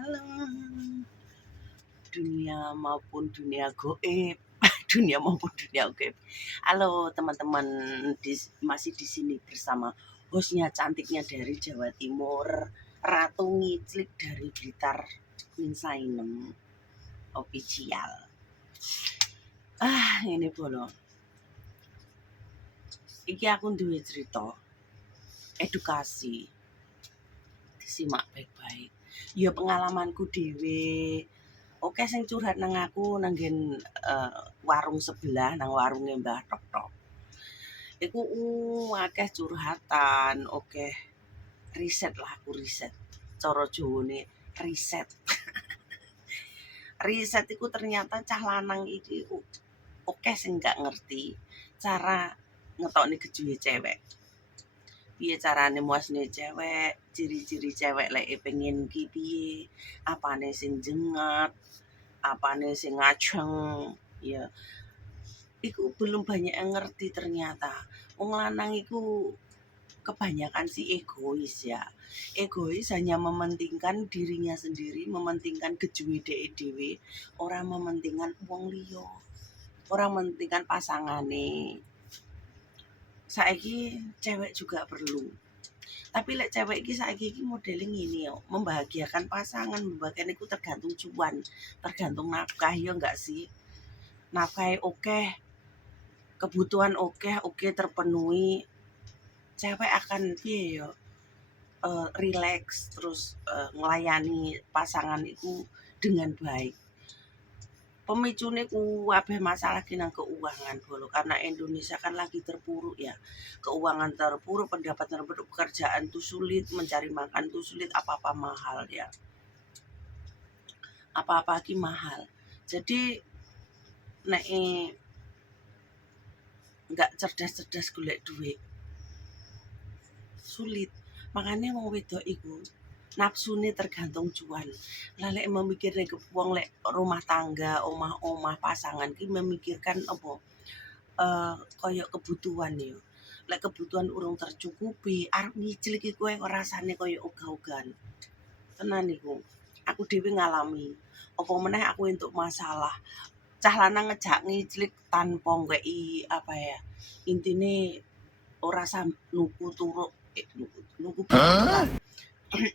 Halo, dunia maupun dunia goib, dunia maupun dunia goib. Halo teman-teman, masih di sini bersama hostnya cantiknya dari Jawa Timur, Ratu Ngiclik dari Blitar, Queen Sainem official. Ini bolo. Iki aku duwe cerita edukasi. Disimak baik-baik. Ya pengalamanku dhewe. Oke sing curhat nang aku nanggen warung sebelah nang warunge Mbah Tok. Iku akeh curhatan, oke riset lah aku riset. Cara Jawane riset. Riset iku ternyata cah lanang iki oke sing gak ngerti cara ngetokne kejuwe cewek. Piye carane muasne cewek, ciri-ciri cewek lek pengen ki piye, apane sing jengat, apane sing ngajeng, ya. Iku belum banyak yang ngerti ternyata. Wong lanang iku kebanyakan sih egois ya. Egois hanya mementingkan dirinya sendiri, mementingkan kejuwe dhewe, ora mementingkan wong liya. Ora mementingkan pasangane. Saiki cewek juga perlu. Tapi lek cewek iki saiki iki modele ngene yo, membahagiakan pasangan, membahagiakan iku tergantung cuan, tergantung nafkah ya enggak sih? Nafkah oke, kebutuhan oke terpenuhi, cewek akan piye yo relax terus nglayani pasangan itu dengan baik. Pemicune kabeh masalah ki nang keuangan dulu karena Indonesia kan lagi terpuruk ya. Keuangan terpuruk, pendapatan terpuruk, pekerjaan tuh sulit, mencari makan tuh sulit, apa-apa mahal ya. Apa-apa ki mahal. Jadi nek enggak cerdas-cerdas golek duit sulit. Makanya wong wedok iku nafsune tergantung cuan. Lah lek memikirne ke wong lek rumah tangga, omah-omah pasangan ki memikirkan apa? Kaya kebutuhan ya. Lek kebutuhan urung tercukupi, arep nyicil iki kowe rasane kaya ogah-ogahan. Tenan iku. Aku dhewe ngalami. Apa meneh aku entuk masalah. Cah lanang ngejak ngiclik tanpa ngeki apa ya? Intine ora nuku turuk nuku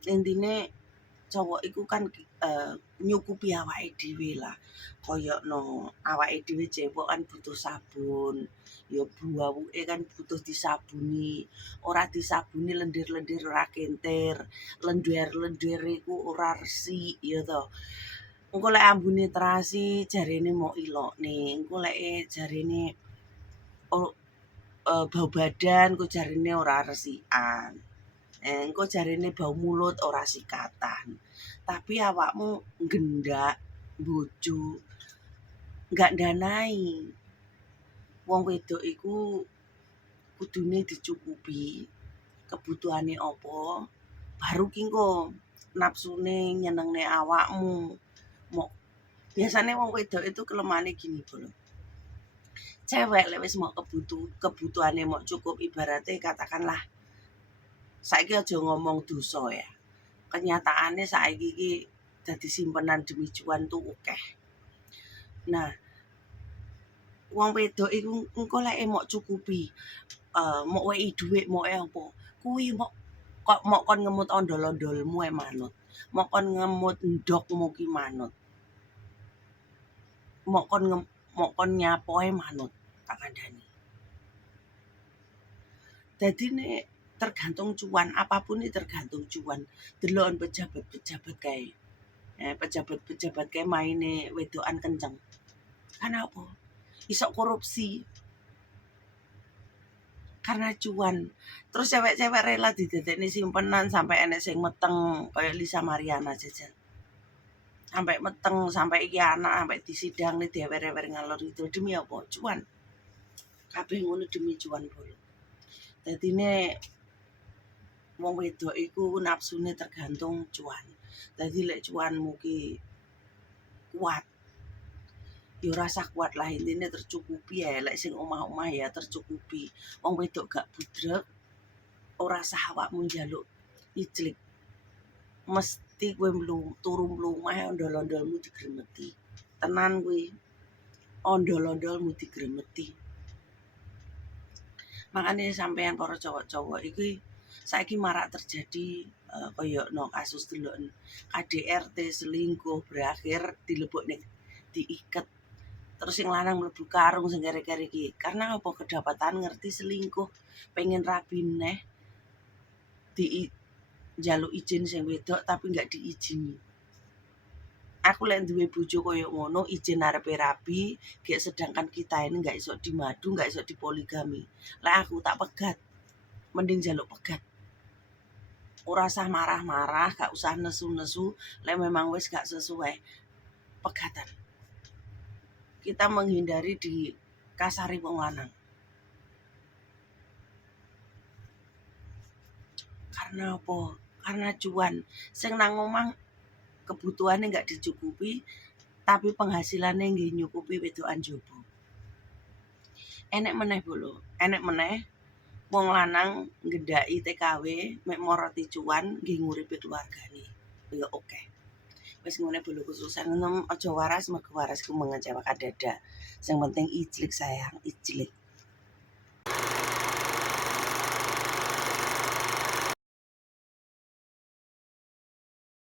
intine cowok iku kan nyukupi awake dhewe lah. Kaya no awake dhewe cewek kan butuh sabun, ya buawuke kan butuh disabuni. Ora disabuni lendir-lendir ora kentir, lendir-lendir iku ora resik ya to. Engko lek ambune terasi jarene mau ilokne, engko lek jarene bau badan ku jarine ora resikan. Engko jarine bau mulut ora sikatan. Tapi awakmu nggendak bojo enggak ndanai. Wong wedok iku kudune dicukupi kebutuhane apa, baru ki engko nafsune nyenengne awakmu. Biasanya wong wedok itu kelemahane gini bro. Cewek lek wis mau kebutuhane mau cukup, ibaratnya katakanlah saiki aja ngomong dosa ya. Kenyataannya saiki iki dadi simpenan demi cuan tuh akeh. Nah, wong wedok iku engko lek mau cukupi mau weki dhuwit mau apa, kuwi mau kon ngemut ondol-ondolmu manut. Mau kon ngemut ndokmu ki manut. Mau kon nyapoe manut tak kandhani. Dadi nek tergantung cuan, apapun ini tergantung cuan. Delok pejabat-pejabat kae. Pejabat-pejabat kae maine wedokan kenceng. Karena apa? Iso korupsi. Karena cuan. Terus cewek-cewek rela didadekne simpenan sampai enek sing meteng kaya Lisa Mariana jajan. Sampai meteng, sampai iki anak sampai disidang nih diewer-ewer ngalor itu demi apa? Cuan. Kabeh ngono demi cuan bolo. Dadine wong wedok iku nafsune tergantung cuan. Dadi lek cuanmu ki kuat, ya rasa kuat lah intine tercukupi ya. Lek sing omah-omah ya tercukupi. Wong wedok gak budrek, ora sah awakmu njaluk iclik. Bukti kowe turu mlumah ondol-ondolmu digremeti. Tenan kuwi. Ondol-ondolmu digremeti. Makanya sampean para cowok-cowok iki saiki marak terjadi kaya no kasus delok KDRT selingkuh berakhir dilebokne diiket. Terus sing lanang mlebu karung sing kere-kere iki. Karena apa kedapatan ngerti selingkuh, pengen rabi neh di njaluk izin sing wedok tapi nggak diizini. Aku lek duwe bojo koyo ngono izin arepe rabi, gek sedangkan kita ini nggak iso dimadu, nggak iso dipoligami. Lek aku tak pegat, mending jaluk pegat. Ora usah marah-marah, gak usah nesu-nesu, lek memang wis gak sesuai pegatan. Kita menghindari di kasari wong lanang. Karena apa? Karena cuan. Sing nang omah kebutuhannya nggak dicukupi, tapi penghasilannya nggih nyukupi wedokan jobo. Enek meneh bolo, enek meneh wong lanang ngendaki TKW mek moroti cuan nggih nguripi keluargane. Ya oke. Wis ngene bolo khususan aja waras mergo waras ku mengecewakan dada. Sing penting ijlik sayang, ijlik.